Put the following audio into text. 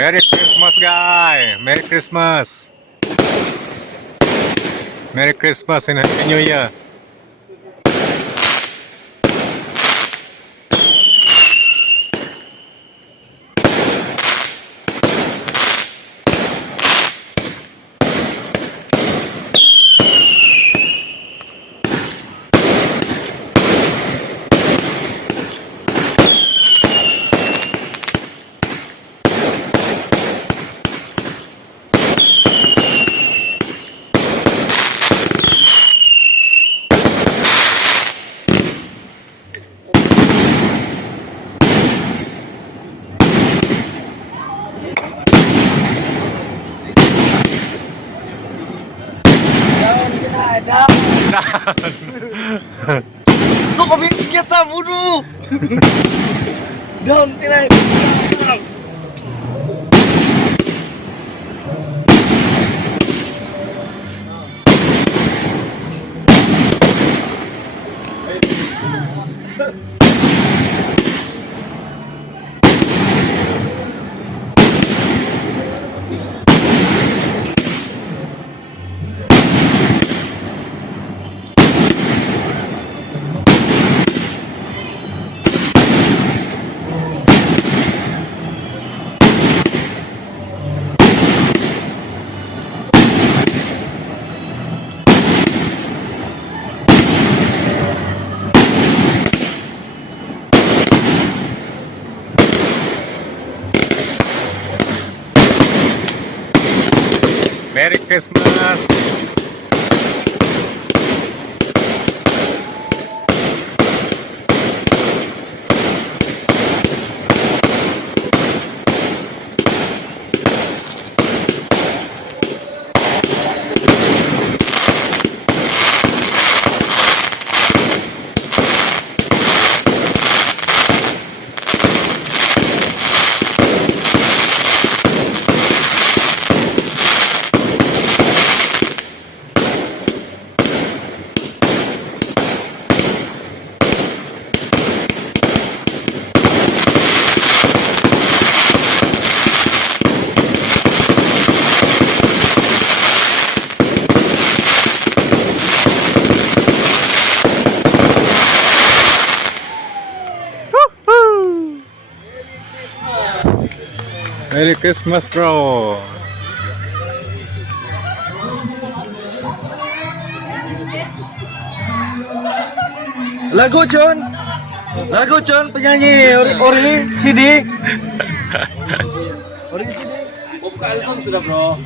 Merry Christmas, guy. Merry Christmas. Merry Christmas and Happy New Year. Ada. Lu kok bisa kita bunuh? Down kira. Merry Christmas. Merry Christmas, bro. Lagu John penyanyi ori CD. Ori CD. Buka album sudah bro.